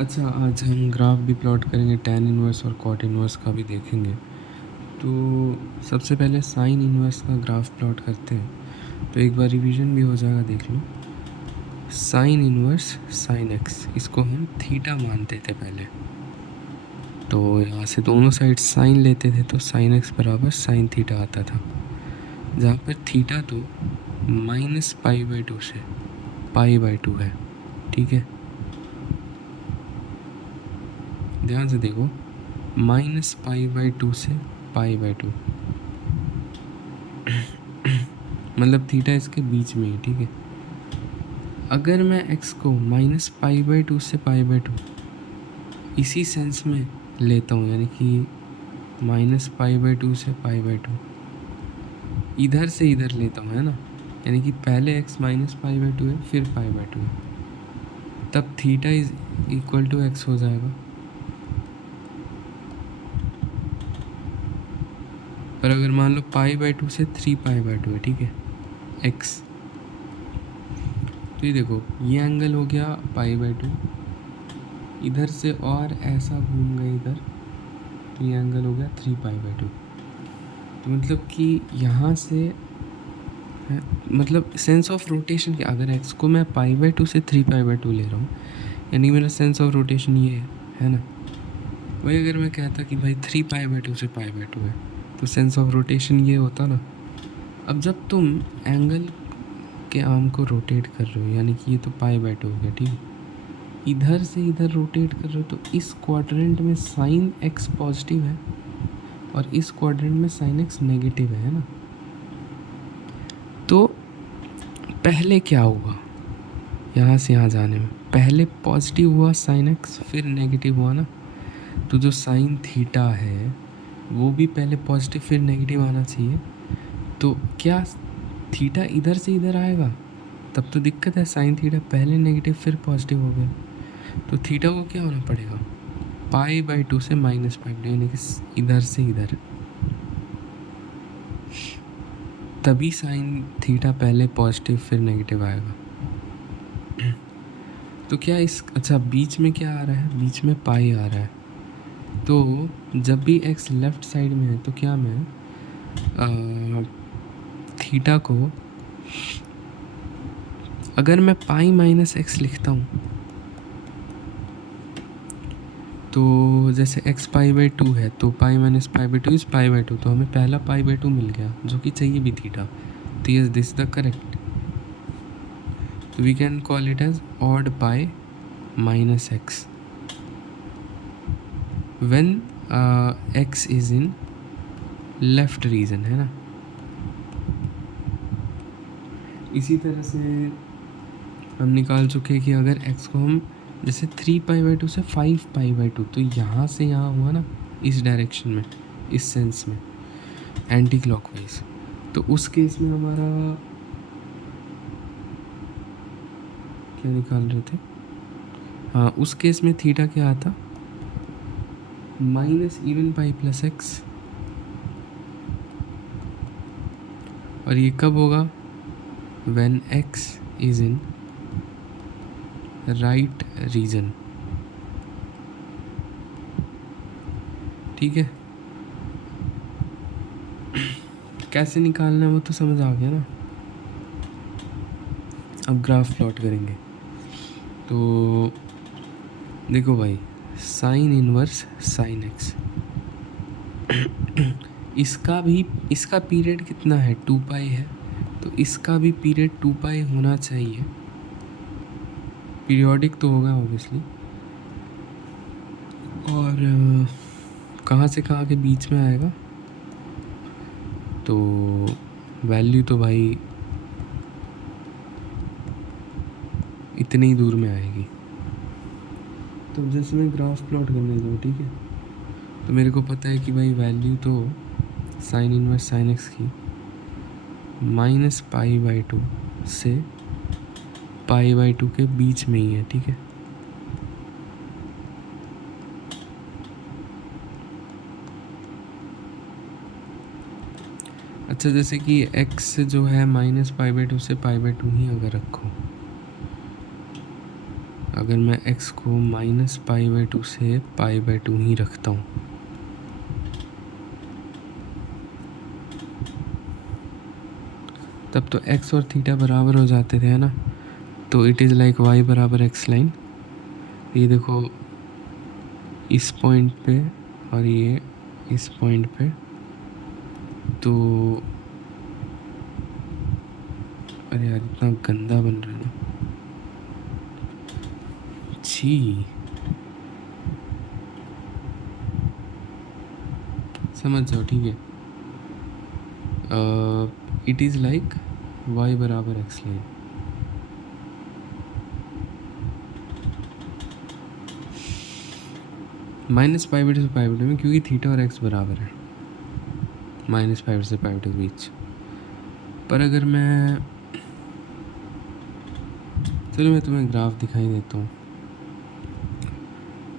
अच्छा, आज हम ग्राफ भी प्लॉट करेंगे, tan इनवर्स और cot इनवर्स का भी देखेंगे। तो सबसे पहले साइन इनवर्स का ग्राफ प्लॉट करते हैं, तो एक बार रिवीजन भी हो जाएगा, देख लो। साइन इनवर्स साइन एक्स, इसको हम थीटा मानते थे पहले। तो यहाँ से दोनों साइड साइन लेते थे तो साइन एक्स बराबर साइन थीटा आता था, जहाँ पर थीटा तो -π/2 से π/2 है। ठीक है, ध्यान से देखो, -π/2 से π/2 मतलब थीटा इसके बीच में ही। ठीक है, अगर मैं x को -π/2 से π/2 इसी सेंस में लेता हूँ, यानी कि -π/2 से π/2 इधर से इधर लेता हूँ, है ना, यानी कि पहले x -π/2 है, फिर π/2 है, तब theta is equal to x हो जाएगा। पर अगर मान लो π/2 से 3π/2 है, ठीक है, x, तो ये देखो, ये एंगल हो गया π/2, इधर से और ऐसा घूम गए इधर, तो ये एंगल हो गया 3π/2। तो मतलब कि यहाँ से मतलब सेंस ऑफ रोटेशन के, अगर x को मैं π/2 से 3π/2 ले रहा हूँ, यानी मेरा सेंस ऑफ रोटेशन ये है ना। वही अगर मैं कहता कि भाई 3π/2 से π/2 है, तो सेंस ऑफ रोटेशन ये होता ना। अब जब तुम एंगल के आर्म को रोटेट कर रहे हो, यानी कि ये तो π/2 हो गया, ठीक है, इधर से इधर रोटेट कर रहे हो, तो इस क्वाड्रेंट में साइन एक्स पॉजिटिव है और इस क्वाड्रेंट में साइन एक्स नेगेटिव है ना। तो पहले क्या हुआ, यहाँ से यहाँ जाने में पहले पॉजिटिव हुआ साइन एक्स, फिर नेगेटिव हुआ ना। तो जो साइन थीटा है वो भी पहले पॉजिटिव फिर नेगेटिव आना चाहिए। तो क्या थीटा इधर से इधर आएगा, तब तो दिक्कत है। साइन थीटा पहले नेगेटिव फिर पॉजिटिव हो गया, तो थीटा को क्या होना पड़ेगा, π/2 से -π/2, यानी कि इधर से इधर, तभी साइन थीटा पहले पॉजिटिव फिर नेगेटिव आएगा। तो क्या इस, अच्छा, बीच में क्या आ रहा है, बीच में पाई आ रहा है। तो जब भी x लेफ़्ट साइड में है, तो क्या मैं थीटा को, अगर मैं π-x लिखता हूँ, तो जैसे x π/2 है, तो π-π/2 इज़ π/2, तो हमें पहला π/2 मिल गया, जो कि चाहिए भी थीटा। तो यस, दिस द करेक्ट। तो we can call it as odd pi -x when x is in left region, है ना। इसी तरह से हम निकाल चुके कि अगर x को हम जैसे 3π/2 से 5π/2, तो यहाँ से यहाँ हुआ ना, इस डायरेक्शन में, इस सेंस में, एंटी क्लॉकवाइज। तो उस केस में हमारा क्या निकाल रहे थे, हाँ, उस केस में थीटा क्या आता, -π+x। और ये कब होगा, when x is in right region. ठीक है, कैसे निकालना है वो तो समझ आ गया ना। अब ग्राफ प्लॉट करेंगे, तो देखो भाई, साइन इनवर्स साइन एक्स, इसका पीरियड कितना है, 2π है, तो इसका भी पीरियड 2π होना चाहिए। पीरियोडिक तो होगा ऑब्वियसली। और कहाँ से कहाँ के बीच में आएगा, तो वैल्यू तो भाई इतने ही दूर में आएगी। तो जैसे मैं ग्राफ प्लॉट करने दो, ठीक है, तो मेरे को पता है कि भाई वैल्यू तो साइन इनवर्स साइन एक्स की -π/2 से π/2 के बीच में ही है। ठीक है, अच्छा, जैसे कि x जो है -π/2 से π/2 ही अगर रखो, अगर मैं x को -π/2 से π/2 ही रखता हूँ, तब तो x और थीटा बराबर हो जाते थे, है ना। तो इट इज़ लाइक y बराबर x लाइन। ये देखो इस पॉइंट पे और ये इस पॉइंट पे, तो अरे यार इतना गंदा बन रहा है ना, छी। समझ जाओ, ठीक है। इट इज़ लाइक y बराबर x लाइन। -π/2 से π/2 में, क्योंकि थीटा और x बराबर है -π/2 से π/2 के बीच। पर अगर मैं, चलो मैं तुम्हें ग्राफ दिखाई देता हूँ।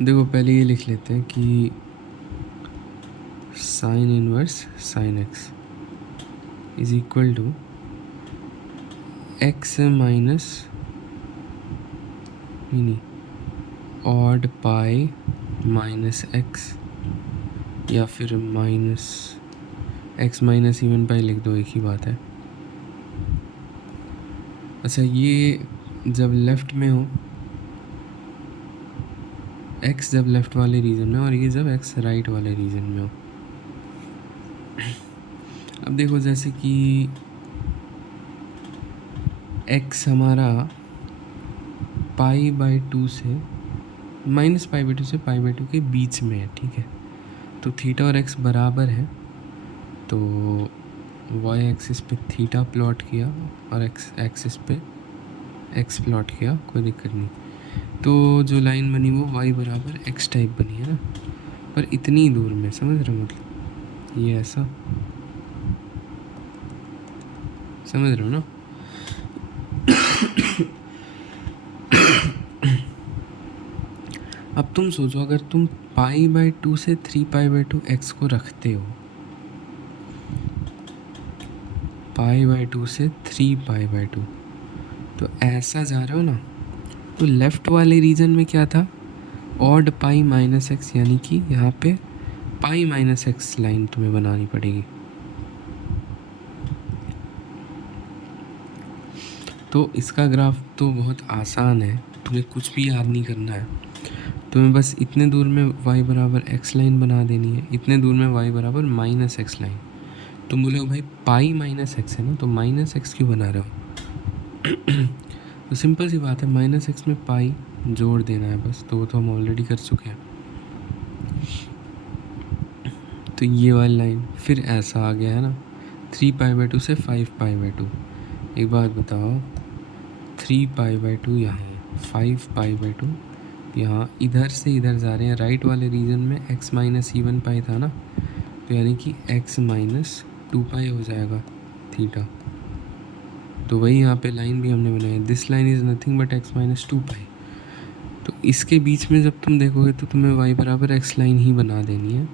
देखो पहले ये लिख लेते हैं कि sine inverse sine x is equal to x minus odd pi minus x, या फिर minus x minus even pi लिख दो, एक ही बात है। अच्छा, ये जब लेफ़्ट में हो, x जब लेफ़्ट वाले रीजन में, और ये जब x राइट वाले रीजन में हो। अब देखो जैसे कि x हमारा π/2 से -π/2 से π/2 के बीच में है, ठीक है। तो थीटा और x बराबर है, तो y एक्सिस पे थीटा प्लॉट किया और x एक्सिस पे x प्लॉट किया, कोई दिक्कत नहीं। तो जो लाइन बनी वो y बराबर x टाइप बनी है ना, पर इतनी दूर में, समझ रहे हो, मतलब ये ऐसा, समझ रहे हो ना। अब तुम सोचो, अगर तुम π/2 से 3π/2 x को रखते हो, π/2 से 3π/2, तो ऐसा जा रहे हो ना, तो लेफ़्ट वाले रीजन में क्या था, ऑड पाई माइनस एक्स, यानी कि यहाँ पे पाई माइनस एक्स लाइन तुम्हें बनानी पड़ेगी। तो इसका ग्राफ तो बहुत आसान है, तुम्हें कुछ भी याद नहीं करना है। तुम्हें बस इतने दूर में y बराबर x लाइन बना देनी है, इतने दूर में y बराबर माइनस एक्स लाइन। तुम बोले भाई पाई माइनस एक्स है ना, तो माइनस एक्स क्यों बना रहे हो? तो सिंपल सी बात है, माइनस एक्स में पाई जोड़ देना है बस, तो वो तो हम ऑलरेडी कर चुके हैं। तो ये वाली लाइन फिर ऐसा आ गया है ना, 3π/2 से 5π/2। एक बात बताओ, 3π/2 यहाँ, 5π/2 यहाँ, इधर से इधर जा रहे हैं, राइट वाले रीजन में x माइनस इवन पाई था ना, तो यानी कि x माइनस 2π हो जाएगा थीटा। तो वही यहाँ पे लाइन भी हमने बनाई, this line is nothing but x minus 2π। तो इसके बीच में जब तुम देखोगे तो तुम्हें y बराबर x लाइन ही बना देनी है,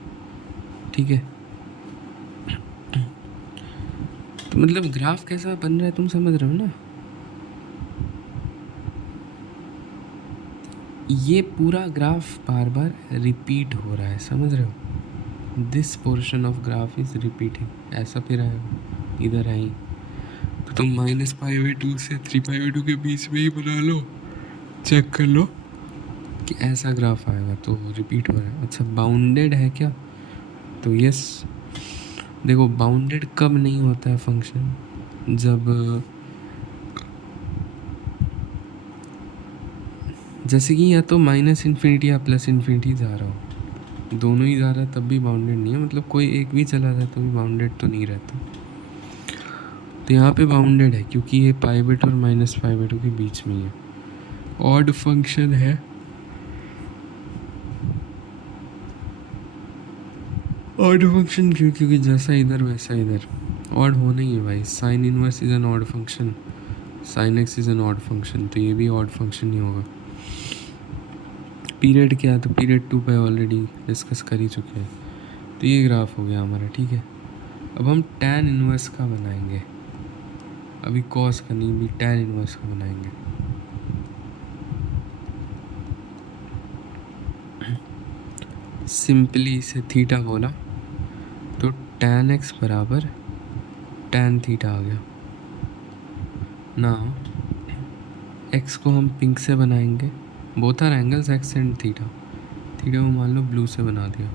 ठीक है। तो मतलब ग्राफ कैसा बन रहा है तुम समझ रहे हो ना। ये पूरा ग्राफ बार बार रिपीट हो रहा है, समझ रहे हो। This portion of graph is repeating, ऐसा फिर आएगा, इधर आई तो तुम -π/2 से 3π/2 के बीच में ही बना लो, चेक कर लो कि ऐसा ग्राफ आएगा, तो रिपीट हो रहा है। अच्छा, बाउंडेड है क्या, तो यस। देखो बाउंडेड कब नहीं होता है फंक्शन, जब जैसे कि या तो -∞ या +∞ जा रहा हो, दोनों ही जा रहा है तब भी बाउंडेड नहीं है, मतलब कोई एक भी चला जाए तो भी बाउंडेड तो नहीं रहता। तो यहाँ पे बाउंडेड है क्योंकि ये π/2 और -π/2 के बीच में है, ऑड फंक्शन है। ऑड फंक्शन क्यों, क्योंकि जैसा इधर वैसा इधर, ऑड होना ही है भाई। Sine inverse is an odd function, sine x is an odd function, तो ये भी ऑड फंक्शन ही होगा। पीरियड क्या है, तो पीरियड 2 पे ऑलरेडी डिस्कस कर ही चुके हैं। तो ये ग्राफ हो गया हमारा, ठीक है। अब हम tan इनवर्स का बनाएंगे, अभी कॉस का नहीं, भी tan इनवर्स का बनाएंगे। सिंपली इसे थीटा बोला तो tan x बराबर tan थीटा आ गया ना। x को हम पिंक से बनाएंगे, both are angles x and theta. Theta को मान लो ब्लू से बना दिया।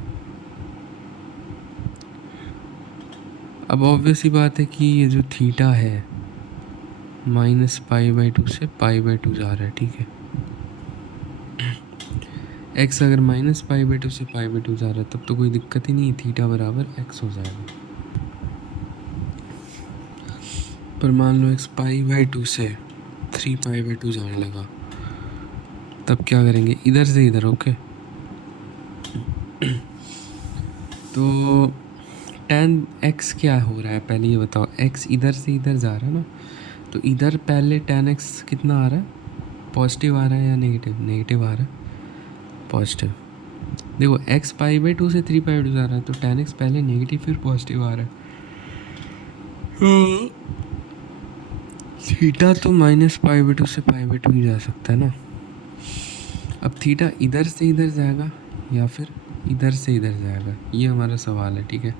अब ऑब्वियस ही बात है कि ये जो थीटा है -π/2 से π/2 जा रहा है, ठीक है। x अगर -π/2 से π/2 जा रहा है तब तो कोई दिक्कत ही नहीं, थीटा बराबर x हो जाएगा। पर मान लो x π/2 से 3π/2 जाने लगा, तब क्या करेंगे, इधर से इधर, ओके। तो tan x क्या हो रहा है पहले ये बताओ। x इधर से इधर जा रहा है ना, तो इधर पहले tan x कितना आ रहा है, पॉजिटिव आ रहा है या नेगेटिव? नेगेटिव आ रहा है, पॉजिटिव। देखो x π/2 से 3π/2 जा रहा है, तो tan x पहले नेगेटिव फिर पॉजिटिव आ रहा है। थीटा तो -π/2 से π/2 ही जा सकता है ना। अब थीटा इधर से इधर जाएगा या फिर इधर से इधर जाएगा, ये हमारा सवाल है, ठीक है।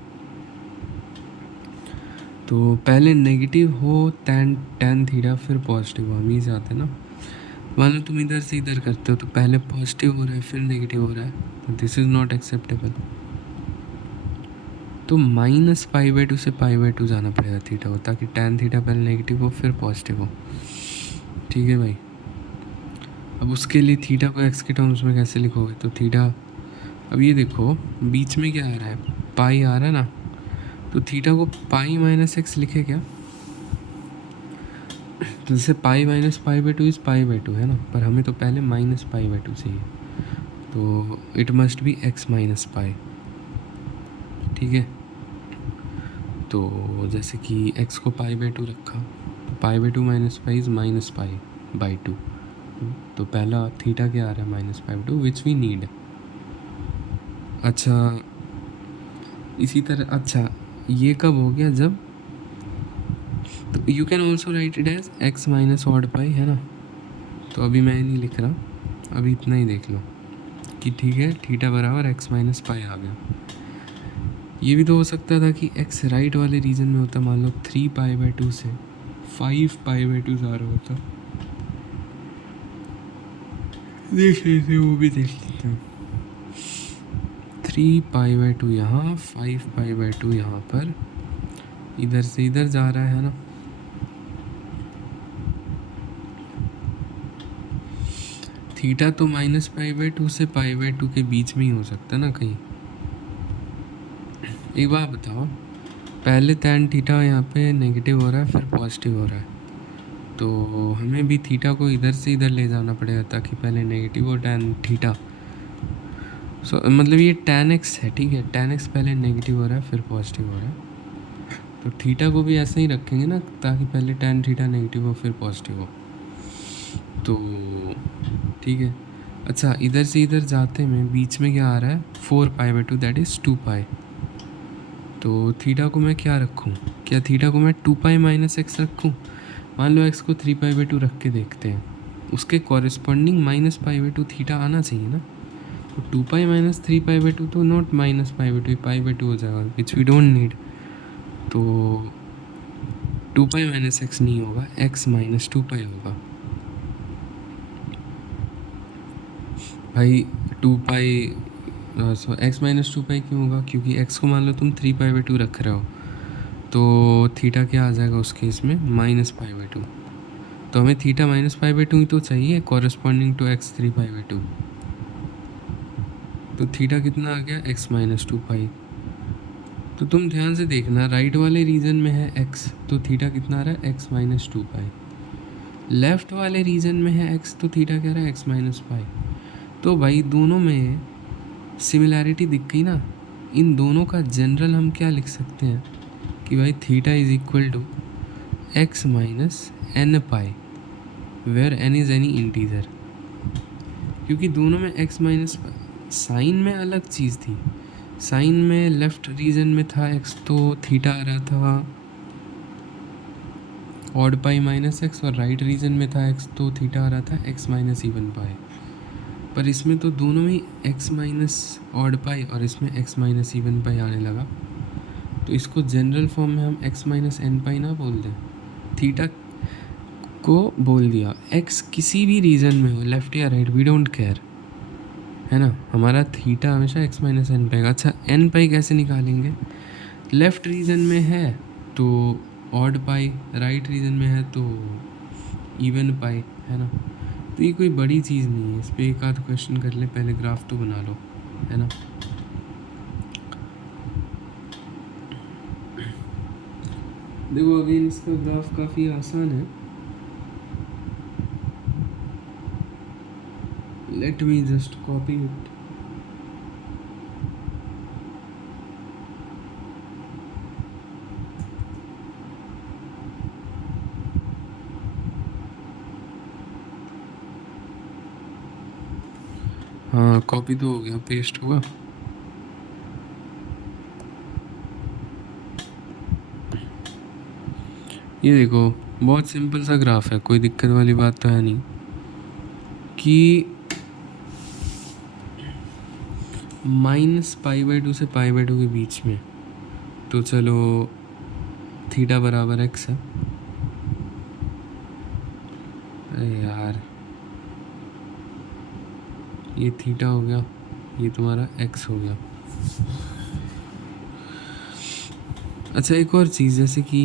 तो पहले नेगेटिव हो tan थीटा फिर पॉजिटिव हो, हम ही चाहते हैं ना। मान लो तुम इधर से इधर करते हो तो पहले पॉजिटिव हो रहा है फिर नेगेटिव हो रहा है, दिस इज़ नॉट एक्सेप्टेबल। तो -π/2 से π/2 जाना पड़ेगा थीटा को, ताकि tan थीटा पहले नेगेटिव हो फिर पॉजिटिव हो, ठीक है भाई। अब उसके लिए थीटा को x के टर्म्स में कैसे लिखोगे, तो थीटा, अब ये देखो बीच में क्या आ रहा है, पाई आ रहा है ना, तो थीटा को π-x लिखे क्या, तो जैसे π-π/2 इज़ π/2 है ना, पर हमें तो पहले -π/2 चाहिए, तो इट मस्ट बी x - π, ठीक है। तो जैसे कि x को π/2 रखा, तो π/2 - π इज़ -π/2, तो पहला थीटा क्या आ रहा है, -π/2 विच वी नीड। अच्छा इसी तरह, अच्छा ये कब हो गया, जब, तो you can also write it as x - odd π, है ना। तो अभी मैं नहीं लिख रहा, अभी इतना ही देख लो कि ठीक है थीटा बराबर x - π आ गया। ये भी तो हो सकता था कि x राइट वाले रीजन में होता, मान लो 3π/2 से 5π/2 जा रहा होता, देख लेते, वो भी देख लेते हैं। 3π/2 यहाँ, 5π/2 यहाँ पर, इधर से इधर जा रहा है ना। थीटा तो -π/2 से π/2 के बीच में ही हो सकता है ना कहीं। एक बात बताओ, पहले tan थीटा यहाँ पे नेगेटिव हो रहा है फिर पॉजिटिव हो रहा है, तो हमें भी थीटा को इधर से इधर ले जाना पड़ेगा ताकि पहले नेगेटिव हो tan थीटा। मतलब ये tan x है, ठीक है, tan x पहले नेगेटिव हो रहा है फिर पॉजिटिव हो रहा है, तो थीटा को भी ऐसे ही रखेंगे ना, ताकि पहले tan थीटा नेगेटिव हो फिर पॉजिटिव हो, तो ठीक है। अच्छा इधर से इधर जाते में बीच में क्या आ रहा है, 4π/2 दैट इज़ 2π, तो थीटा को मैं क्या रखूँ, क्या थीटा को मैं 2π - x रखूँ। मान लो x को 3π/2 रख के देखते हैं, उसके कॉरेस्पॉन्डिंग -π/2 थीटा आना चाहिए ना, तो 2π - 3π/2 तो नॉट -π/2, π/2 हो जाएगा, विच वी डोंट नीड। तो 2π - x नहीं होगा, x - 2π होगा भाई। 2π x - 2π क्यों होगा, क्योंकि x को मान लो तुम 3π/2 रख रहे हो, तो थीटा क्या आ जाएगा उस केस में, -π/2, तो हमें थीटा -π/2 ही तो चाहिए कॉरेस्पॉन्डिंग टू x 3π/2, तो थीटा कितना आ गया, x - 2π। तो तुम ध्यान से देखना, राइट वाले रीजन में है x, तो थीटा कितना आ रहा है, x - 2π। लेफ्ट वाले रीजन में है x, तो थीटा क्या रहा है, x - π। तो भाई दोनों में सिमिलैरिटी दिख गई ना। इन दोनों का जनरल हम क्या लिख सकते हैं कि भाई theta is equal to x - n π, where n is any integer, क्योंकि दोनों में x - साइन में अलग चीज़ थी। साइन में लेफ्ट रीजन में था x, तो थीटा आ रहा था odd π - x, और राइट रीजन में था x, तो थीटा आ रहा था x - even π। पर इसमें तो दोनों में x माइनस ऑड पाई और इसमें x माइनस इवन पाई आने लगा, तो इसको जनरल फॉर्म में हम x माइनस एन पाई ना बोल दें, थीटा को बोल दिया। x किसी भी रीजन में हो, लेफ्ट या राइट, वी डोंट केयर, है ना, हमारा थीटा हमेशा x माइनस एन पाई। अच्छा, एन पाई कैसे निकालेंगे? लेफ्ट रीजन में है तो ऑड पाई, राइट रीजन में है तो इवन पाई, है ना। तो ये कोई बड़ी चीज़ नहीं है, इस पर एक आध क्वेश्चन कर ले, पहले ग्राफ तो बना लो, है ना। देखो अगेन इसका ग्राफ काफ़ी आसान है, let me just copy it. हाँ, कॉपी तो हो गया, पेस्ट हुआ। ये देखो बहुत सिंपल सा ग्राफ है, कोई दिक्कत वाली बात तो है नहीं कि माइनस पाई बाई टू से पाई बाई टू के बीच में, तो चलो थीटा बराबर एक्स है। अरे यार, ये थीटा हो गया, ये तुम्हारा एक्स हो गया। अच्छा, एक और चीज़, जैसे कि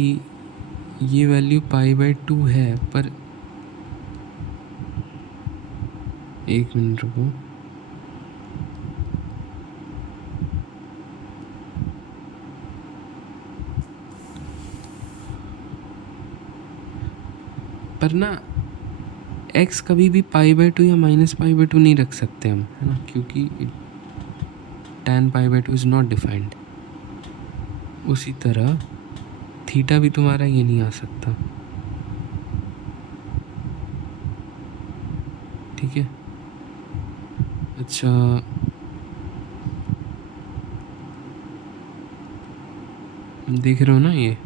ये वैल्यू पाई बाई टू है, पर एक मिनट रुको, पर ना x कभी भी पाई बाई टू या माइनस पाई बाई टू नहीं रख सकते हम, है ना, क्योंकि tan pi by two is not defined. उसी तरह थीटा भी तुम्हारा ये नहीं आ सकता, ठीक है। अच्छा, देख रहे हो ना, ये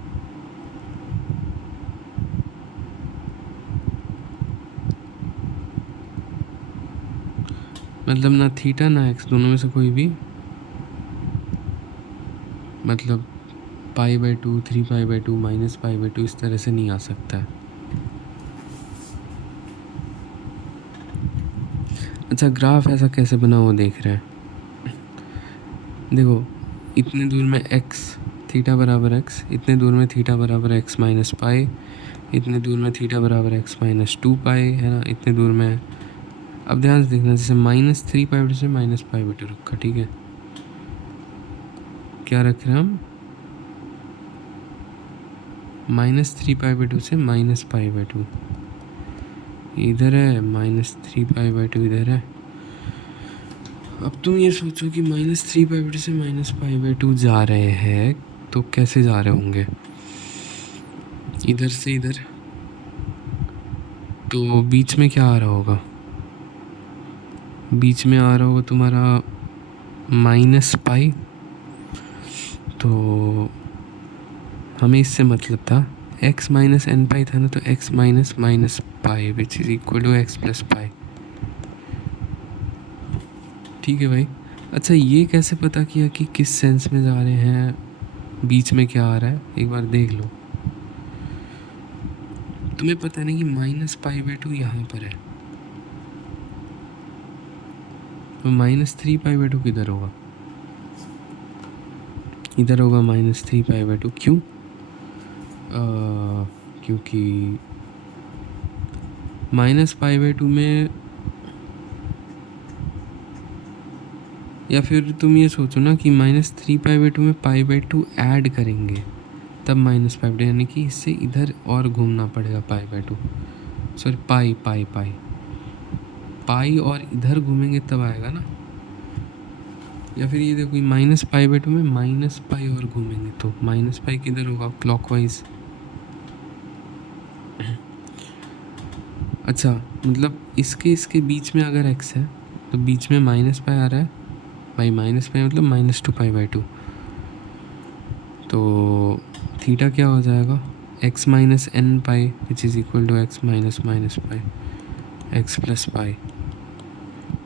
मतलब ना थीटा ना एक्स, दोनों में से कोई भी, मतलब पाई by to, 3 pi by to, minus pi by to, इस तरह से नहीं आ सकता है। अच्छा, ग्राफ ऐसा कैसे बना वो देख रहे हैं। देखो, इतने दूर में x, थीटा बराबर x, इतने दूर में थीटा बराबर x माइनस पाई, इतने दूर में थीटा बराबर x माइनस टू पाई, है ना, इतने दूर में। अब ध्यान से देखना, जैसे माइनस 3 पाई बाई टू से माइनस पाई बाई टू रखा, ठीक है, क्या रख रहे हैं हम, माइनस 3 पाई बाई टू से माइनस पाई बाई टू इधर है, माइनस 3 पाई बाई टू इधर है। अब तुम ये सोचो कि माइनस 3 पाई बाई टू से माइनस पाई बाई टू जा रहे हैं, तो कैसे जा रहे होंगे, इधर से इधर, तो बीच में क्या आ रहा होगा, बीच में आ रहा होगा तुम्हारा माइनस पाई। तो हमें इससे मतलब था, x माइनस एन पाई था ना, तो x minus minus pi which is equal to x plus pi, ठीक है भाई। अच्छा, ये कैसे पता किया कि किस सेंस में जा रहे हैं, बीच में क्या आ रहा है, एक बार देख लो। तुम्हें पता है ना कि माइनस पाई बाई टू यहाँ पर है, तो माइनस 3 पाई बाई टू किधर होगा, इधर होगा माइनस 3 पाई बाई टू। क्यों? क्योंकि माइनस पाई बाई टू में, या फिर तुम ये सोचो ना कि माइनस 3 पाई बाई टू में पाई बाई टू ऐड करेंगे तब माइनस पाई बाई टू, यानी कि इससे इधर और घूमना पड़ेगा pi by two, sorry pi pi pi pi, और इधर घूमेंगे तब आएगा ना। या फिर ये देखो, माइनस पाई बाई टू में माइनस पाई और घूमेंगे तो माइनस पाई किधर होगा, क्लॉकवाइज। अच्छा, मतलब इसके बीच में अगर x है तो बीच में माइनस पाई आ रहा है भाई, माइनस पाई मतलब माइनस 2 पाई बाई टू, तो थीटा क्या हो जाएगा, x minus n pi which is equal to x minus minus pi, x plus pi.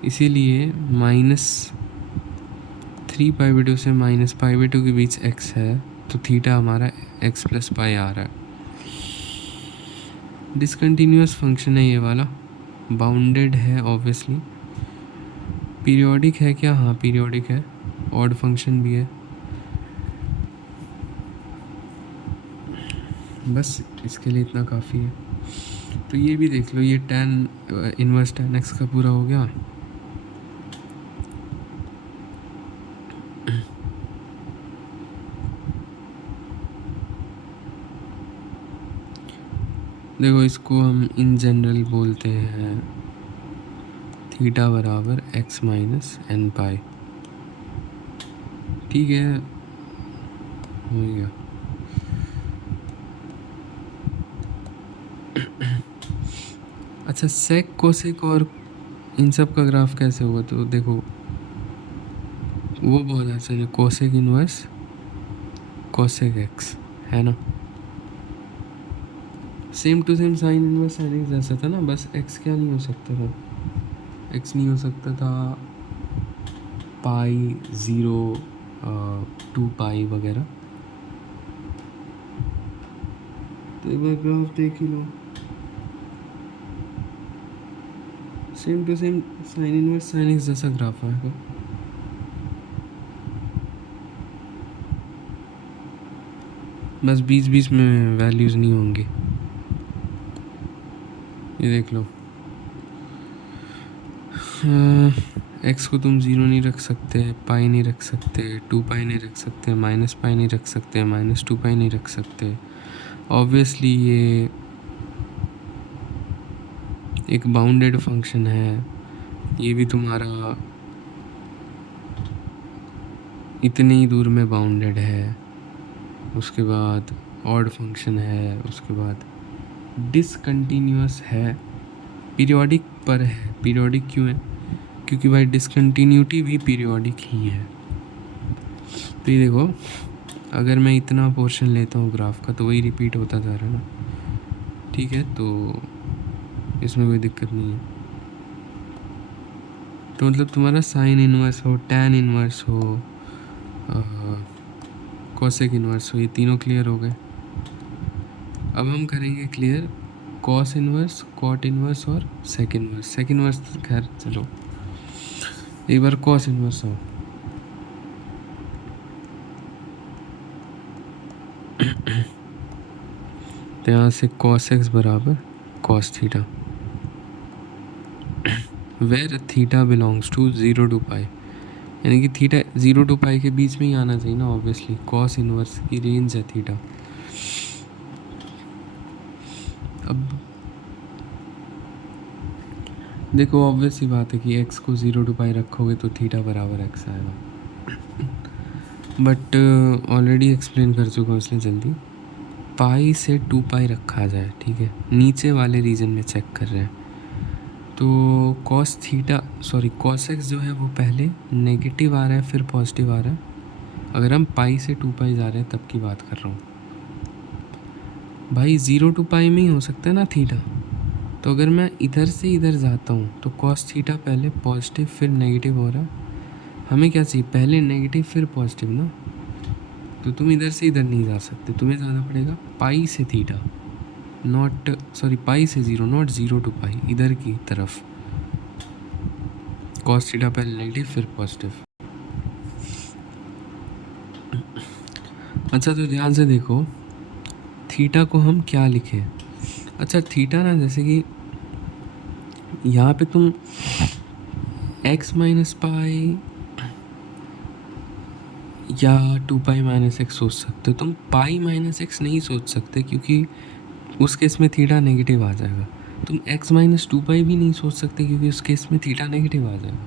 इसीलिए -3π/2 से -π/2 के बीच x है, तो थीटा हमारा x + π आ रहा है। डिसकंटिन्यूअस फंक्शन है ये वाला, बाउंडेड है ऑब्वियसली। पीरियोडिक है क्या? हाँ पीरियोडिक है, ऑड फंक्शन भी है। बस इसके लिए इतना काफ़ी है। तो ये भी देख लो, ये tan इनवर्स tan x का पूरा हो गया। देखो इसको हम इन जनरल बोलते हैं थीटा बराबर x - nπ। ठीक है, हो गया। अच्छा, सेक कोसेक और इन सब का ग्राफ कैसे होगा? तो देखो वो बहुत आसान है, कोसेक इनवर्स कोसेक x है ना, same to same sine inverse sine x जैसा था ना। बस x क्या नहीं हो सकता था? x नहीं हो सकता था पाई, 0, 2π वगैरह। तो एक बार ग्राफ देख ही लो, same to same sine inverse sine x जैसा ग्राफ आएगा। बस बीच बीच में वैल्यूज़ नहीं होंगी। ये देख लो, x को तुम 0 नहीं रख सकते, पाई नहीं रख सकते, 2π नहीं रख सकते, -π नहीं रख सकते, -2π नहीं रख सकते। ऑब्वियसली ये एक बाउंडेड फंक्शन है, ये भी तुम्हारा इतनी ही दूर में बाउंडेड है। उसके बाद ऑड फंक्शन है, उसके बाद डिसकंटिन्यूअस है, पीरियोडिक पर है। पीरियोडिक क्यों है? क्योंकि भाई डिसकंटिन्यूटी भी पीरियोडिक ही है। तो ये देखो, अगर मैं इतना पोर्शन लेता हूँ ग्राफ का तो वही रिपीट होता जा रहा है ना। ठीक है, तो इसमें कोई दिक्कत नहीं है। तो मतलब तुम्हारा साइन इनवर्स हो, टैन इनवर्स हो, कोसेक इनवर्स हो, ये तीनों क्लियर हो गए। अब हम करेंगे clear cos inverse, cot inverse और सेक इनवर्स। सेक इनवर्स खैर चलो, एक बार कॉस इनवर्स हो। तो यहाँ से कॉस एक्स बराबर cos theta, where theta belongs to 0 to π, यानी कि थीटा 0 to π के बीच में ही आना चाहिए ना। ऑब्वियसली कॉस इनवर्स की रेंज है थीटा। अब देखो ऑब्वियस ही बात है कि x को 0 to π रखोगे तो थीटा बराबर x आएगा, बट ऑलरेडी एक्सप्लेन कर चुका हूँ इसलिए जल्दी पाई से 2π रखा जाए। ठीक है, नीचे वाले रीजन में चेक कर रहे हैं। तो कॉस एक्स जो है वो पहले नेगेटिव आ रहा है फिर पॉजिटिव आ रहा है। अगर हम पाई से 2π जा रहे हैं तब की बात कर रहा हूँ भाई, 0 to π में ही हो सकता है ना थीटा। तो अगर मैं इधर से इधर जाता हूँ तो कॉस थीटा पहले पॉजिटिव फिर नेगेटिव हो रहा है। हमें क्या चाहिए? पहले नेगेटिव फिर पॉजिटिव ना। तो तुम इधर से इधर नहीं जा सकते, तुम्हें जाना पड़ेगा पाई से थीटा, पाई से 0, नॉट 0 to π, इधर की तरफ। कॉस थीटा पहले नेगेटिव फिर पॉजिटिव। अच्छा, तो ध्यान से देखो थीटा को हम क्या लिखें। अच्छा, थीटा ना जैसे कि यहाँ पे तुम x - π या 2π - x सोच सकते हो। तुम पाई - x नहीं सोच सकते क्योंकि उस केस में थीटा नेगेटिव आ जाएगा। तुम x - 2π भी नहीं सोच सकते क्योंकि उस केस में थीटा नेगेटिव आ जाएगा।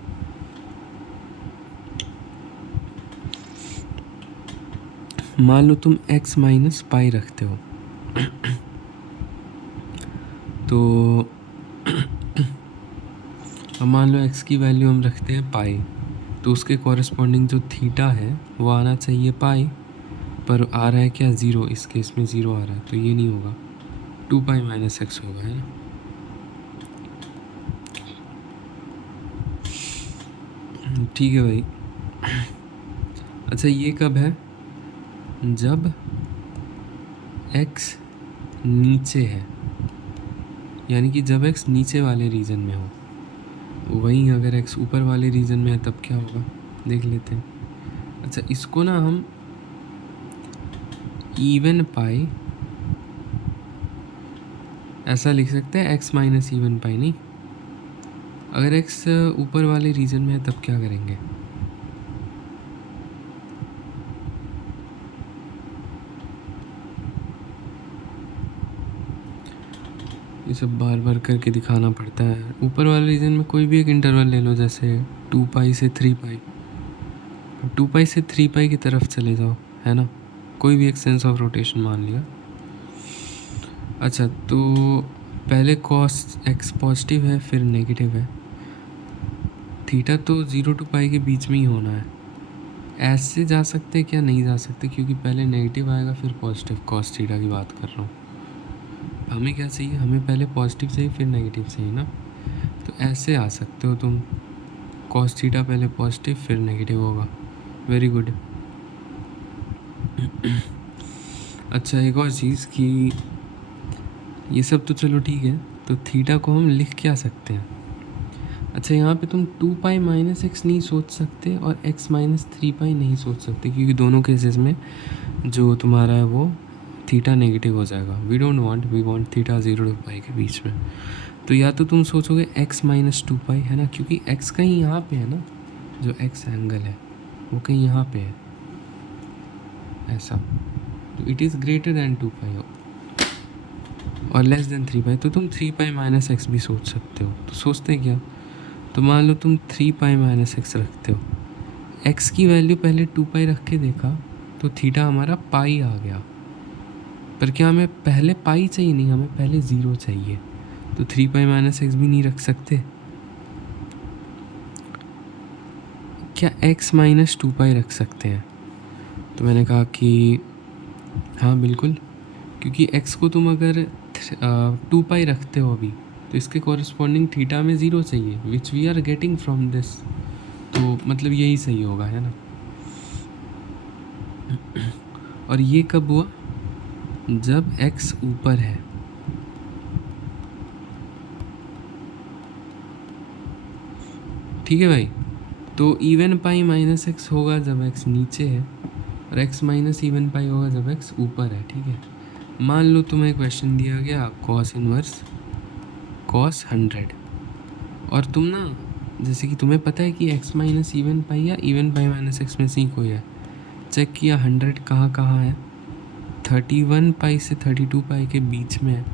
मान लो तुम x - π रखते हो तो अब मान लो x की वैल्यू हम रखते हैं पाई, तो उसके कॉरेस्पॉन्डिंग जो थीटा है वो आना चाहिए पाई, पर आ रहा है क्या? 0। इस केस में 0 आ रहा है तो ये नहीं होगा, 2π - x होगा, है ना। ठीक है भाई। अच्छा ये कब है? जब x नीचे है, यानी कि जब x नीचे वाले रीजन में हो। वहीं अगर x ऊपर वाले रीजन में है तब क्या होगा देख लेते हैं। अच्छा इसको ना हम इवन पाई ऐसा लिख सकते हैं, x माइनस इवन पाई नहीं। अगर x ऊपर वाले रीजन में है तब क्या करेंगे? ये सब बार बार करके दिखाना पड़ता है। ऊपर वाले रीजन में कोई भी एक इंटरवल ले लो, जैसे 2 पाई से 3 पाई। 2 पाई से 3 पाई की तरफ चले जाओ, है ना, कोई भी एक सेंस ऑफ रोटेशन मान लिया। अच्छा तो पहले कॉस x पॉजिटिव है फिर नेगेटिव है, थीटा तो 0 टू पाई के बीच में ही होना है। ऐसे जा सकते क्या? नहीं जा सकते, क्योंकि पहले नेगेटिव आएगा फिर पॉजिटिव। कॉस थीटा की बात कर रहा हूँ। हमें क्या चाहिए? हमें पहले पॉजिटिव चाहिए फिर नेगेटिव चाहिए ना। तो ऐसे आ सकते हो तुम, कॉस थीटा पहले पॉजिटिव फिर नेगेटिव होगा। Very good. अच्छा एक और चीज़ कि ये सब तो चलो ठीक है, तो थीटा को हम लिख क्या सकते हैं? अच्छा यहाँ पे तुम 2 पाई माइनस एक्स नहीं सोच सकते और x माइनस 3 पाई नहीं सोच सकते, क्योंकि दोनों केसेस में जो तुम्हारा है वो थीटा नेगेटिव हो जाएगा। We don't want, we want theta 0 to pi के बीच में। तो या तो तुम सोचोगे x माइनस 2 पाई, है ना, क्योंकि x कहीं यहाँ पे है ना, जो x एंगल है वो कहीं यहाँ पे है ऐसा। तो इट इज़ ग्रेटर दैन 2 पाई और लेस देन 3 पाई। तो तुम 3 पाई माइनस एक्स भी सोच सकते हो। तो सोचते क्या? तो मान लो तुम 3 पाई माइनस एक्स रखते हो, x की वैल्यू पहले 2 पाई रख के देखा तो थीटा हमारा पाई आ गया। पर क्या हमें पहले पाई चाहिए? नहीं, हमें पहले 0 चाहिए। तो 3 पाई माइनस एक्स भी नहीं रख सकते। क्या x माइनस 2 पाई रख सकते हैं? तो मैंने कहा कि हाँ बिल्कुल, क्योंकि x को तुम अगर 2 पाई रखते हो अभी, तो इसके कॉरस्पॉन्डिंग थीटा में 0 चाहिए, which we are getting from this. तो मतलब यही सही होगा, है ना। और ये कब हुआ? जब x ऊपर है। ठीक है भाई। तो इवन पाई माइनस एक्स होगा जब x नीचे है, और x माइनस इवन पाई होगा जब x ऊपर है। ठीक है। मान लो तुम्हें क्वेश्चन दिया गया कॉस इनवर्स कॉस 100, और तुम ना, जैसे कि तुम्हें पता है कि x माइनस इवन पाई या इवन पाई माइनस एक्स में से ही कोई है। चेक किया 100 कहाँ कहाँ है? 31 पाई से 32 पाई के बीच में है,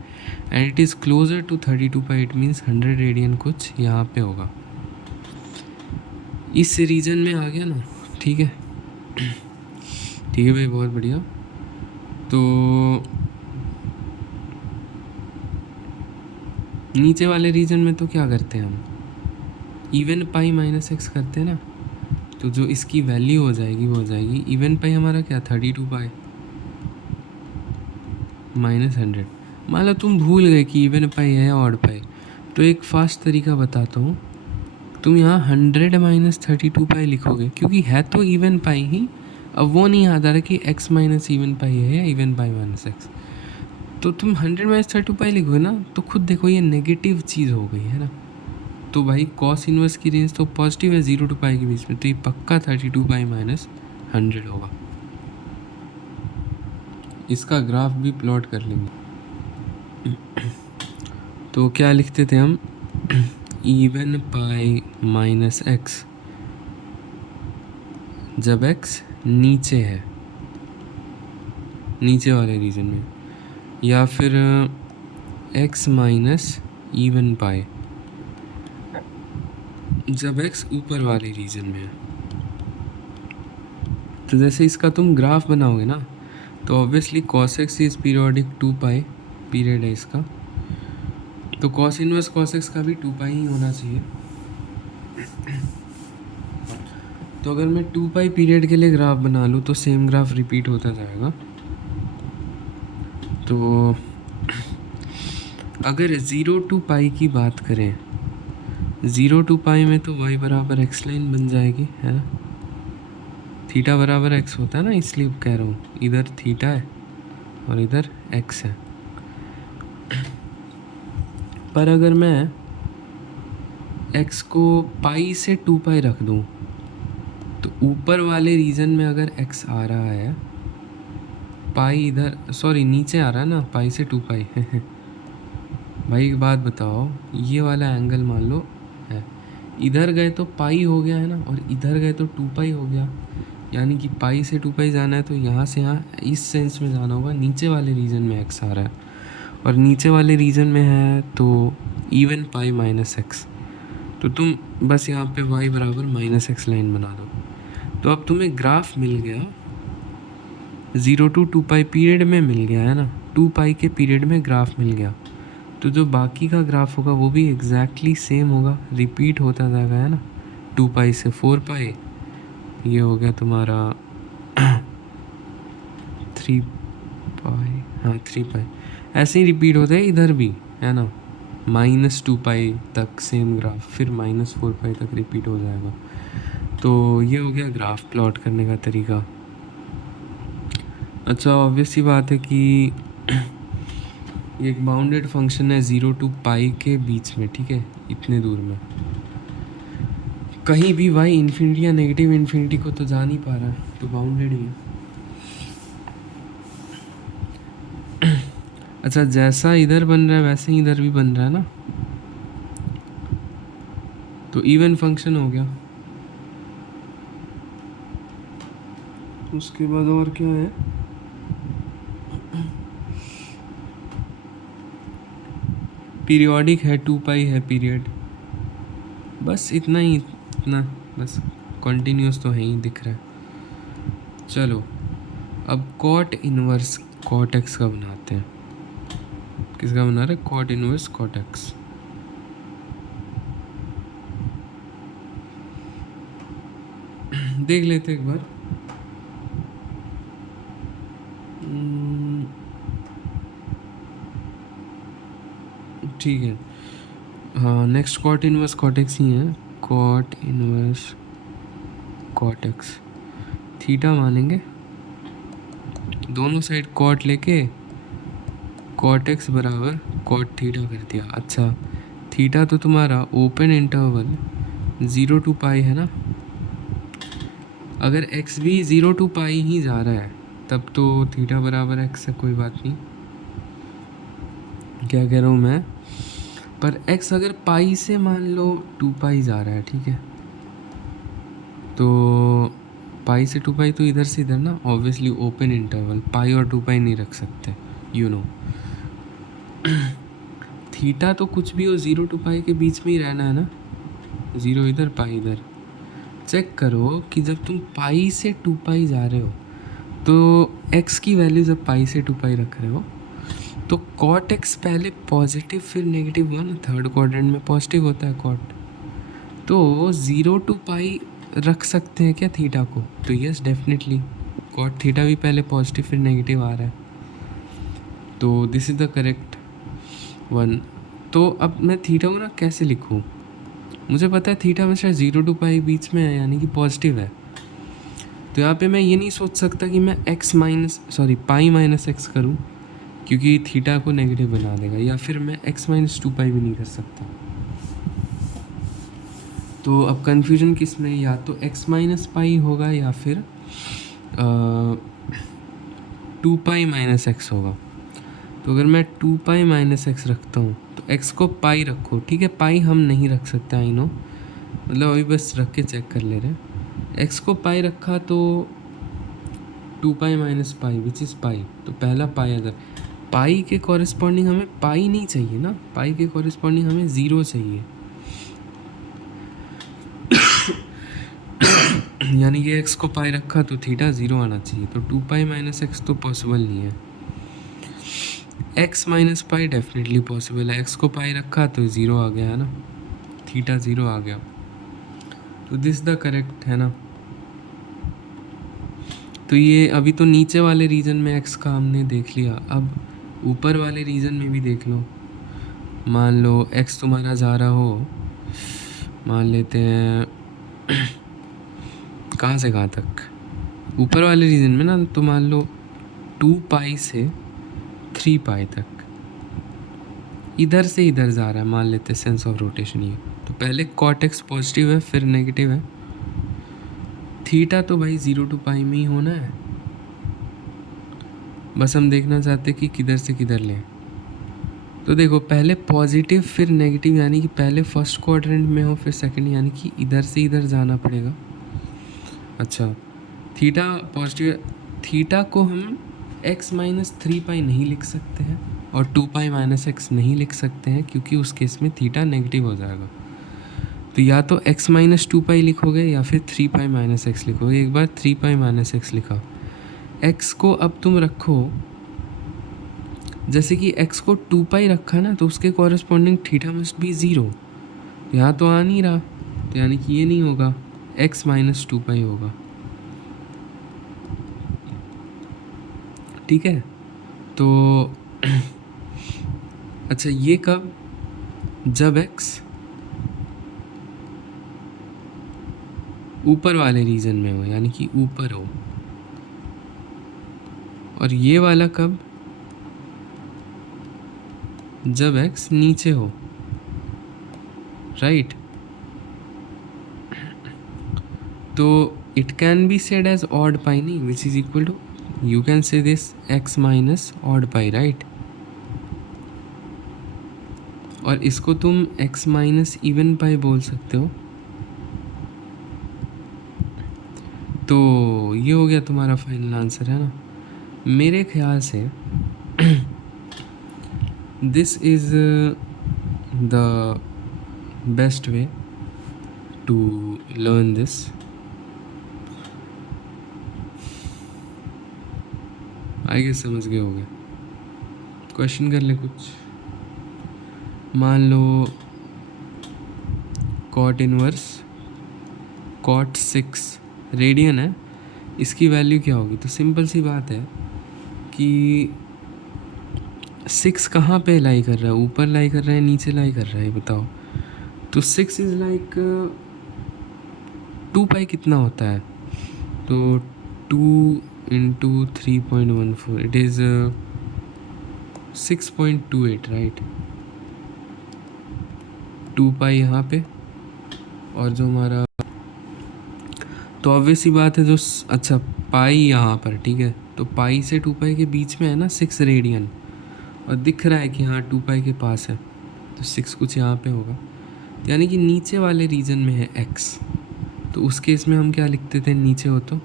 and it is closer to 32 pi. It means 100 radian कुछ यहाँ पे होगा, इस रीजन में आ गया ना। ठीक है, ठीक है भाई, बहुत बढ़िया। तो नीचे वाले रीजन में तो क्या करते हैं हम? इवन पाई माइनस एक्स करते हैं ना। तो जो इसकी वैल्यू हो जाएगी वो हो जाएगी इवन पाई हमारा क्या, 32 पाई माइनस 100। मान लो तुम भूल गए कि इवन पाई है या ऑड पाई, तो एक फास्ट तरीका बताता हूँ। तुम यहाँ 100 माइनस 32 पाई लिखोगे, क्योंकि है तो इवन पाई ही। अब वो नहीं याद आ रहा कि x माइनस इवन पाई है या इवन पाई माइनस एक्स। तो तुम 100 माइनस 32 पाई लिखोगे ना, तो खुद देखो ये नेगेटिव चीज़ हो गई है ना। तो भाई कॉस इनवर्स की रेंज तो पॉजिटिव है 0 टू पाई के बीच में, तो ये पक्का 32 पाई माइनस 100 होगा। इसका ग्राफ भी प्लॉट कर लेंगे। तो क्या लिखते थे हम? इवन पाई माइनस एक्स जब x नीचे है, नीचे वाले रीजन में, या फिर x माइनस इवन पाई जब x ऊपर वाले रीजन में है। तो जैसे इसका तुम ग्राफ बनाओगे ना, तो obviously cos x is periodic 2 pi period है इसका, तो cos इनवर्स cos x का भी 2 पाई ही होना चाहिए। तो अगर मैं 2 पाई पीरियड के लिए ग्राफ बना लूँ तो सेम ग्राफ रिपीट होता जाएगा। तो अगर 0 टू पाई की बात करें 0 टू पाई में तो y बराबर x लाइन बन जाएगी, है ना। थीटा बराबर x होता है ना, इसलिए कह रहा हूँ, इधर थीटा है और इधर x है। पर अगर मैं x को पाई से 2 पाई रख दूँ तो ऊपर वाले रीजन में अगर x आ रहा है, पाई इधर, सॉरी नीचे आ रहा है ना, पाई से 2 पाई भाई एक बात बताओ, ये वाला एंगल मान लो है, इधर गए तो पाई हो गया है ना, और इधर गए तो 2 पाई हो गया, यानी कि पाई से 2 पाई जाना है तो यहाँ से यहाँ इस सेंस में जाना होगा, नीचे वाले रीजन में x आ रहा है और नीचे वाले रीजन में है तो इवन पाई माइनस एक्स, तो तुम बस यहाँ पे y बराबर माइनस एक्स लाइन बना दो। तो अब तुम्हें ग्राफ मिल गया 0 टू 2 पाई पीरियड में मिल गया है ना, 2 पाई के पीरियड में ग्राफ मिल गया, तो जो बाकी का ग्राफ होगा वो भी एग्जैक्टली सेम होगा, रिपीट होता जाएगा, है ना। 2 पाई से 4 पाई, ये हो गया तुम्हारा 3 पाई, हाँ 3 पाई, ऐसे ही रिपीट होता है इधर भी, है ना। -2 पाई तक सेम ग्राफ, फिर -4 पाई तक रिपीट हो जाएगा। तो ये हो गया ग्राफ प्लॉट करने का तरीका। अच्छा, ऑब्वियस सी बात है कि ये एक बाउंडेड फंक्शन है 0 टू पाई के बीच में, ठीक है, इतने दूर में कहीं भी y इन्फिनिटी या नेगेटिव इन्फिनिटी को तो जा नहीं पा रहा है, तो बाउंडेड ही है। अच्छा, जैसा इधर बन रहा है वैसे ही इधर भी बन रहा है ना, तो इवन फंक्शन हो गया। उसके बाद और क्या है, पीरियोडिक है, 2 पाई है पीरियड, बस इतना ही, इतना बस, कॉन्टिन्यूस तो है ही दिख रहा है। चलो अब कॉट इनवर्स कॉट एक्स का बनाते हैं। किसका बना रहे, कॉट इनवर्स कॉट एक्स। देख लेते एक बार। ठीक है, हाँ, next cot inverse cot x ही है, cot inverse cot x. Theta मानेंगे, दोनों साइड कॉट लेके कॉट एक्स बराबर कॉट थीटा कर दिया। अच्छा, थीटा तो तुम्हारा ओपन इंटरवल 0 टू पाई है ना, अगर एक्स भी 0 टू पाई ही जा रहा है तब तो थीटा बराबर एक्स है, कोई बात नहीं। क्या कह रहा हूँ मैं, पर x अगर पाई से मान लो 2 पाई जा रहा है, ठीक है, तो पाई से 2 पाई तो इधर से इधर ना, ऑब्वियसली ओपन इंटरवल, पाई और 2 पाई नहीं रख सकते, यू नो। थीटा तो कुछ भी हो 0 टू पाई के बीच में ही रहना है ना, 0 इधर पाई इधर। चेक करो कि जब तुम पाई से 2 पाई जा रहे हो तो x की वैल्यू जब पाई से 2 पाई रख रहे हो तो कॉट एक्स पहले पॉजिटिव फिर नेगेटिव हुआ ना, थर्ड क्वाड्रेंट में पॉजिटिव होता है कॉट, तो 0 टू पाई रख सकते हैं क्या थीटा को, तो यस डेफिनेटली, कॉट थीटा भी पहले पॉजिटिव फिर नेगेटिव आ रहा है, तो this is the correct one. तो अब मैं थीटा को ना कैसे लिखूँ, मुझे पता है थीटा हमेशा 0 टू पाई बीच में है, यानी कि पॉजिटिव है, तो यहाँ पे मैं ये नहीं सोच सकता कि मैं पाई माइनस एक्स करूँ, क्योंकि थीटा को नेगेटिव बना देगा, या फिर मैं x-2 पाई भी नहीं कर सकता। तो अब कन्फ्यूजन किस में, या तो x- पाई होगा या फिर 2 पाई माइनस एक्स होगा। तो अगर मैं 2 पाई माइनस एक्स रखता हूँ तो x को पाई रखो, ठीक है, पाई हम नहीं रख सकते, आई नो, मतलब अभी बस रख के चेक कर ले रहे हैं। x को पाई रखा तो 2 pi minus pi which is पाई, तो पहला पाई, अगर पाई के कॉरेस्पॉन्डिंग हमें पाई नहीं चाहिए ना, पाई के कॉरेस्पॉन्डिंग हमें 0 चाहिए, यानी कि x को पाई रखा तो थीटा 0 आना चाहिए, तो 2 पाई माइनस एक्स तो पॉसिबल नहीं है। x minus pi definitely possible है, x को पाई रखा तो 0 आ गया है ना, थीटा 0 आ गया, तो दिस द करेक्ट है ना। तो ये अभी तो नीचे वाले रीजन में x का हमने देख लिया, अब ऊपर वाले रीजन में भी देख लो। मान लो x तुम्हारा जा रहा हो मान लेते हैं कहाँ से कहाँ तक, ऊपर वाले रीजन में ना, तो मान लो 2 पाई से 3 पाई तक, इधर से इधर जा रहा है, मान लेते हैं सेंस ऑफ रोटेशन ये। तो पहले कॉट एक्स पॉजिटिव है, फिर नेगेटिव है। थीटा तो भाई 0 to पाई में ही होना है, बस हम देखना चाहते कि किधर से किधर लें। तो देखो पहले पॉजिटिव फिर नेगेटिव, यानी कि पहले फर्स्ट क्वाड्रेंट में हो फिर सेकंड, यानी कि इधर से इधर जाना पड़ेगा। अच्छा, थीटा पॉजिटिव, थीटा को हम x माइनस 3 पाई नहीं लिख सकते हैं और 2 पाई माइनस एक्स नहीं लिख सकते हैं, क्योंकि उस केस में थीटा नेगेटिव हो जाएगा। तो या तो x माइनस 2 पाई लिखोगे या फिर 3 पाई माइनस एक्स लिखोगे। एक बार 3 पाई माइनस एक्स लिखा, x को अब तुम रखो, जैसे कि x को 2 पाई रखा ना, तो उसके कॉरेस्पॉन्डिंग थीटा मस्ट बी 0। यहाँ तो आ नहीं रहा, तो यानी कि ये नहीं होगा, x माइनस 2 पाई होगा। ठीक है, तो अच्छा ये कब, जब x ऊपर वाले रीजन में हो, यानी कि ऊपर हो। और ये वाला कब, जब x नीचे हो, राइट। तो it can be said as odd pi नहीं, which is equal to, you can say this x minus odd pi, right. और इसको तुम x माइनस इवन पाई बोल सकते हो। तो ये हो गया तुम्हारा फाइनल आंसर, है ना। मेरे ख्याल से this is the best way to learn this. I guess समझ गए होगे। क्वेश्चन कर ले कुछ। मान लो कॉट इनवर्स कॉट 6 रेडियन है, इसकी वैल्यू क्या होगी। तो सिंपल सी बात है कि 6 कहाँ पे लाई कर रहा है, ऊपर लाई कर रहा है नीचे लाई कर रहा है, बताओ। तो 6 इज़ लाइक 2 पाई कितना होता है, तो 2 इंटू 3.14, इट इज़ 6.28, राइट। 2 पाई यहाँ पे, और जो हमारा, तो ऑब्वियस सी बात है जो अच्छा पाई यहाँ पर, ठीक है। तो पाई से 2 पाई के बीच में है ना 6 रेडियन, और दिख रहा है कि हाँ 2 पाई के पास है, तो 6 कुछ यहाँ पे होगा, यानी कि नीचे वाले रीजन में है x। तो उस केस में हम क्या लिखते थे, नीचे हो तो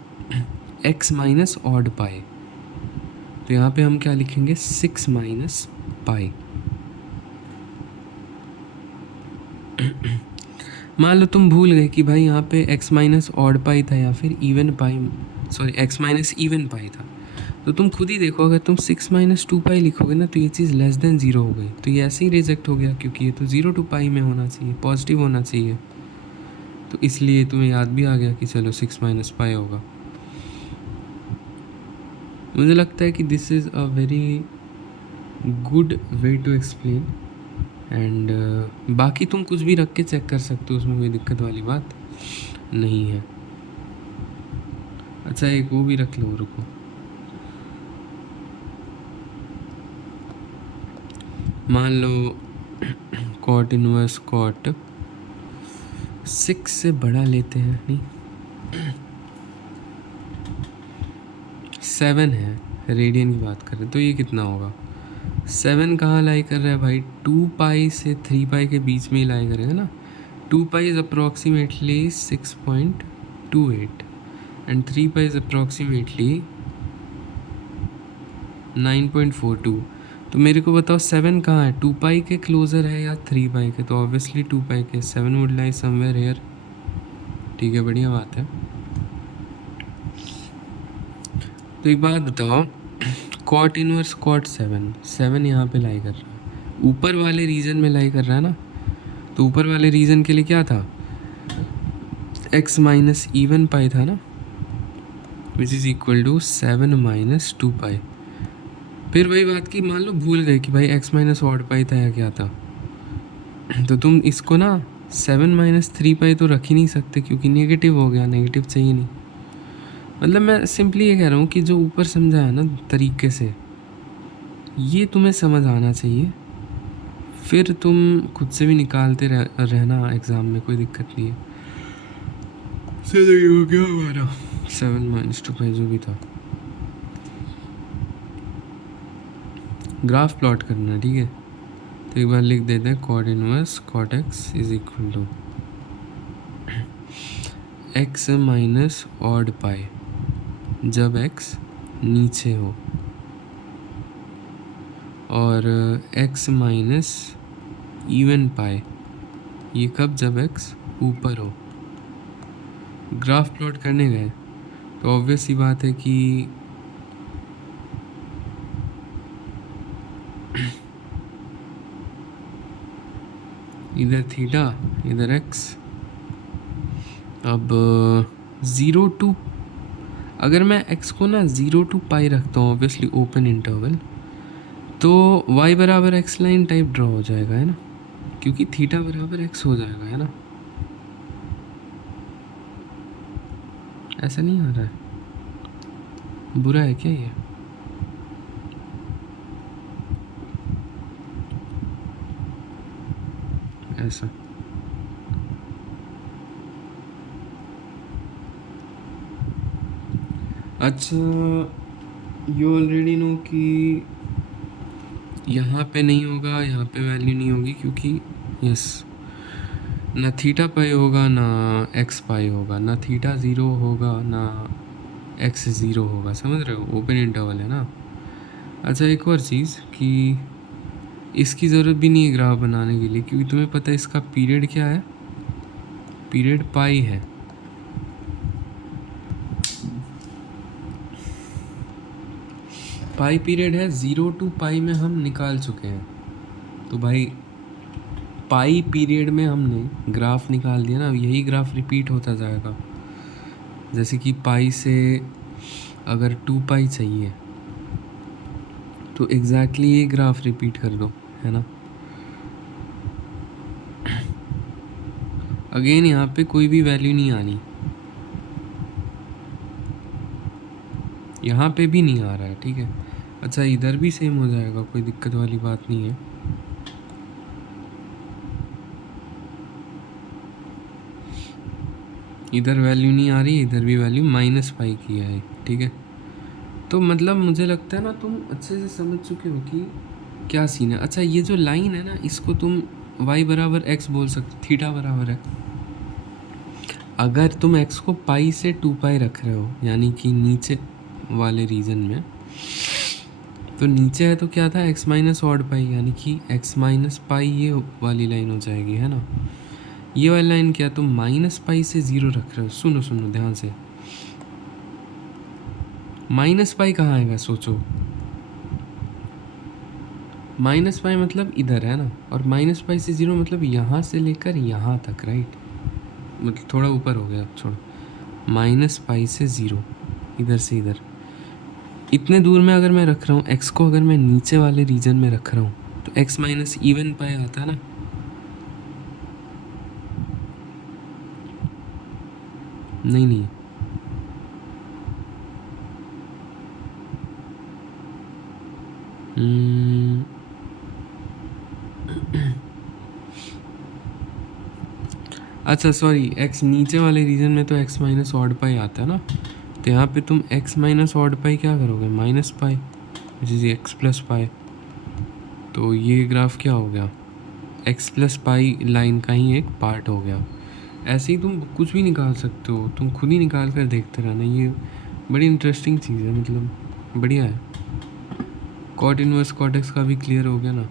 x माइनस ऑड पाई, तो यहाँ पे हम क्या लिखेंगे 6 माइनस पाई। मान लो तुम भूल गए कि भाई यहाँ पे x माइनस ऑड पाई था या फिर इवन पाई, sorry x minus even pi था, तो तुम खुद ही देखो, अगर तुम 6 माइनस 2 पाई लिखोगे ना, तो ये चीज़ लेस देन 0 हो गई, तो ये ऐसे ही रिजेक्ट हो गया, क्योंकि ये तो 0 to पाई में होना चाहिए, पॉजिटिव होना चाहिए। तो इसलिए तुम्हें याद भी आ गया कि चलो 6 माइनस पाई होगा। मुझे लगता है कि this is a very good way to explain, and बाकी तुम कुछ भी रख के चेक कर सकते हो, उसमें कोई दिक्कत वाली बात नहीं है। अच्छा एक वो भी रख लो, रुको। मान लो कॉट इनवर्स कॉट 6 से बड़ा लेते हैं, नहीं 7 है, रेडियन की बात करें तो ये कितना होगा। 7 कहाँ लाई कर रहा है भाई, 2 पाई से 3 पाई के बीच में ही लाई करेगा ना। 2 pi is approximately 6.28 and 3 pi is approximately 9.42। तो मेरे को बताओ 7 कहाँ है, 2 पाई के क्लोज़र है या 3 पाई के। तो ऑब्वियसली 2 पाई के, 7 वुड लाई समवेयर हियर। ठीक है, बढ़िया बात है। तो एक बात बताओ, कॉट इनवर्स कॉट 7 यहाँ पे लाई कर रहा है, ऊपर वाले रीजन में लाई कर रहा है ना। तो ऊपर वाले रीजन के लिए क्या था, x माइनस इवन पाई था ना, which is equal to 7 minus 2 pi. फिर वही बात की, मान लो भूल गए कि भाई x माइनस ऑड पाई था या क्या था, तो तुम इसको ना 7 - 3 पाई तो रख ही नहीं सकते क्योंकि नेगेटिव हो गया, नेगेटिव चाहिए नहीं। मतलब मैं सिंपली ये कह रहा हूँ कि जो ऊपर समझा है ना तरीके से, ये तुम्हें समझ आना चाहिए, फिर तुम खुद से भी निकालते रहना एग्ज़ाम में, कोई दिक्कत नहीं है। हो गया हमारा 7 - 2 पाई जो भी था। ग्राफ प्लॉट करना, ठीक है। तो एक बार लिख देते हैं cot inverse cot X is equal to X minus odd pi जब एक्स नीचे हो, और एक्स माइनस इवन पाई ये कब, जब एक्स ऊपर हो। ग्राफ प्लॉट करने गए तो ऑब्वियस सी बात है कि इधर थीटा इधर एक्स। अब 0 to, अगर मैं x को ना 0 to पाई रखता हूँ ऑब्वियसली ओपन इंटरवल, तो y बराबर एक्स लाइन टाइप ड्रॉ हो जाएगा, है ना, क्योंकि थीटा बराबर x हो जाएगा, है ना। ऐसा नहीं आ रहा है, बुरा है क्या ये? ऐसा अच्छा, यू ऑलरेडी नो कि यहाँ पे नहीं होगा, यहाँ पे वैल्यू नहीं होगी, क्योंकि यस ना थीटा पाई होगा ना एक्स पाई होगा, ना थीटा 0 होगा ना एक्स 0 होगा, समझ रहे हो, ओपन इंटरवल है ना। अच्छा एक और चीज़ कि इसकी ज़रूरत भी नहीं है ग्राफ बनाने के लिए, क्योंकि तुम्हें पता है इसका पीरियड क्या है, पीरियड पाई है। पाई पीरियड है, 0 to पाई में हम निकाल चुके हैं। तो भाई पाई पीरियड में हमने ग्राफ निकाल दिया ना, यही ग्राफ रिपीट होता जाएगा। जैसे कि पाई से अगर 2 पाई चाहिए तो एग्जैक्टली ये ग्राफ रिपीट कर दो, है ना। अगेन यहाँ पे कोई भी वैल्यू नहीं आनी, यहाँ पे भी नहीं आ रहा है, ठीक है। अच्छा इधर भी सेम हो जाएगा, कोई दिक्कत वाली बात नहीं है। इधर वैल्यू नहीं आ रही, इधर भी वैल्यू -पाई किया है, ठीक है। तो मतलब मुझे लगता है ना तुम अच्छे से समझ चुके हो कि क्या सीन है। अच्छा ये जो लाइन है ना, इसको तुम y बराबर एक्स बोल सकते, थीटा बराबर है। अगर तुम x को पाई से 2 पाई रख रहे हो, यानी कि नीचे वाले रीजन में, तो नीचे है तो क्या था, x माइनस ऑड पाई, यानी कि x माइनस पाई ये वाली लाइन हो जाएगी, है ना। ये वाली लाइन क्या, तुम -पाई से 0 रख रहे हो। सुनो सुनो ध्यान से, -पाई कहाँ आएगा सोचो, -पाई मतलब इधर है ना, और -पाई से 0 मतलब यहाँ से लेकर यहाँ तक, राइट, मतलब थोड़ा ऊपर हो गया, छोड़ो। -पाई से 0 इधर से इधर, इतने दूर में अगर मैं रख रहा हूँ x को, अगर मैं नीचे वाले रीजन में रख रहा हूँ तो x माइनस इवन पाई आता है ना। नहीं नहीं, अच्छा सॉरी, x नीचे वाले रीजन में तो x माइनस ऑड पाई आता है ना, तो यहाँ पे तुम x माइनस ऑड पाई क्या करोगे, -पाई which is x plus pi. तो ये ग्राफ क्या हो गया, x प्लस पाई लाइन का ही एक पार्ट हो गया। ऐसे ही तुम कुछ भी निकाल सकते हो, तुम खुद ही निकाल कर देखते रहना, ये बड़ी इंटरेस्टिंग चीज़ है, मतलब बढ़िया है। कॉट इनवर्स कॉट एक्स का भी क्लियर हो गया ना।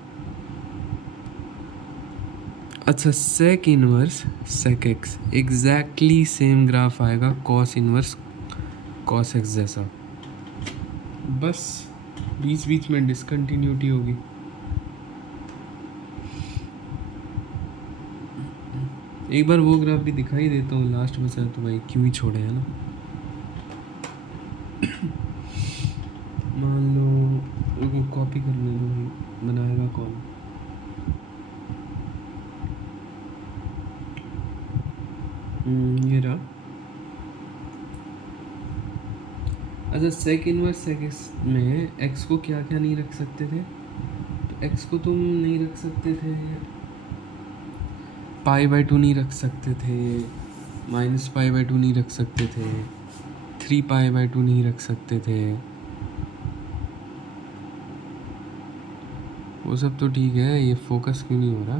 अच्छा sec inverse sec X exactly same graph आएगा कॉस इनवर्स कॉस एक्स जैसा, बस बीच बीच में डिसकंटिन्यूटी होगी। एक बार वो ग्राफ भी दिखाई देता हूँ, लास्ट बचा तो भाई क्यों ही छोड़े, है ना। मान लो कॉपी करने दो भाई, बनाएगा कौन। ये रहा। अच्छा, सेक इनवर्स सेक एक्स में एक्स को क्या क्या नहीं रख सकते थे? तो एक्स को तुम नहीं रख सकते थे, पाई/2 नहीं रख सकते थे, -पाई/2 नहीं रख सकते थे, 3 पाई/2 नहीं रख सकते थे। वो सब तो ठीक है, ये फोकस क्यों नहीं हो रहा?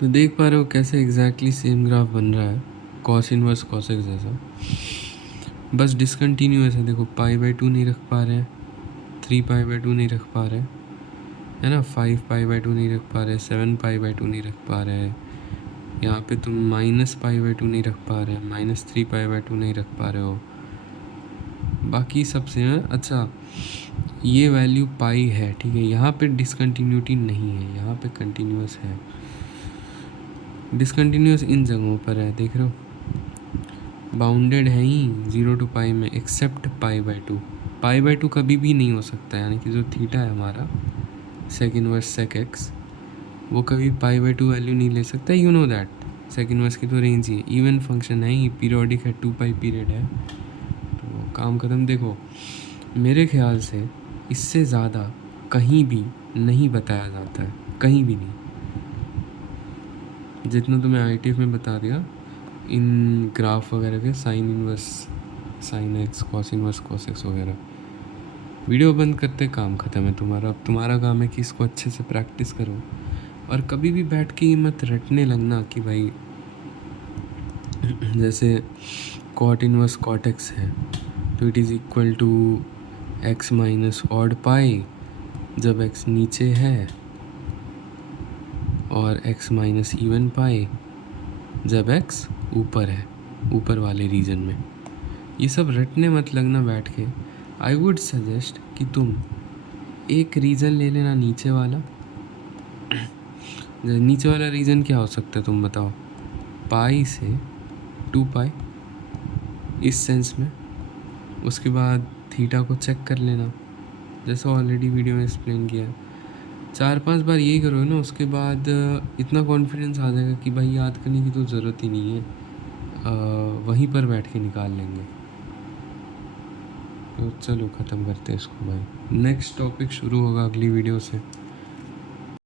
तो देख पा रहे हो कैसे एग्जैक्टली सेम ग्राफ बन रहा है, कॉस इनवर्स कॉस एक्स जैसा, बस डिसकंटिन्यूअस है। देखो पाई/2 नहीं रख पा रहे हैं, 3 पाई/2 नहीं रख पा रहे, है ना, 5 पाई/2 नहीं रख पा रहे, 7 पाई/2 नहीं रख पा रहे, यहाँ पे तुम -पाई/2 नहीं रख पा रहे, -3 पाई/2 नहीं रख पा रहे हो, बाकी सब सेम है। अच्छा, ये वैल्यू पाई है, ठीक है, यहाँ पे डिसकंटिन्यूटी नहीं है, यहाँ पे कंटिन्यूअस है। डिसकंटिन्यूअस इन जगहों पर है, देख रहे हो, बाउंडेड है ही 0 to पाई में, एक्सेप्ट पाई/2। पाई/2 कभी भी नहीं हो सकता, यानी कि जो थीटा है हमारा सेक इनवर्स सेक एक्स, वो कभी पाई/2 वैल्यू नहीं ले सकता, you know that. Sec inverse की तो रेंज ही है, इवन फंक्शन है, ये पीरियोडिक है, 2 पाई पीरियड है, तो काम खत्म। देखो मेरे ख्याल से इससे ज़्यादा कहीं भी नहीं बताया जाता है, कहीं भी नहीं, जितना तुम्हें ITF में बता दिया इन ग्राफ वगैरह के, sign inverse sine x, cos inverse cos x वगैरह। वीडियो बंद करते, काम ख़त्म है तुम्हारा। अब तुम्हारा काम है कि इसको अच्छे से प्रैक्टिस करो, और कभी भी बैठ के ये मत रटने लगना कि भाई जैसे कॉट इनवर्स कॉट एक्स है तो it is equal to X minus odd pi जब एक्स नीचे है, और एक्स माइनस इवन पाई जब एक्स ऊपर है, ऊपर वाले रीजन में। ये सब रटने मत लगना बैठ के। आई वुड सजेस्ट कि तुम एक रीज़न ले लेना नीचे वाला। नीचे वाला रीज़न क्या हो सकता है तुम बताओ? पाई से 2 पाई, इस सेंस में। उसके बाद थीटा को चेक कर लेना, जैसा ऑलरेडी वीडियो में एक्सप्लेन किया है। 4-5 बार यही करो ना, उसके बाद इतना कॉन्फिडेंस आ जाएगा कि भाई याद करने की तो ज़रूरत ही नहीं है, वहीं पर बैठ के निकाल लेंगे। तो चलो ख़त्म करते हैं इसको भाई, नेक्स्ट टॉपिक शुरू होगा अगली वीडियो से।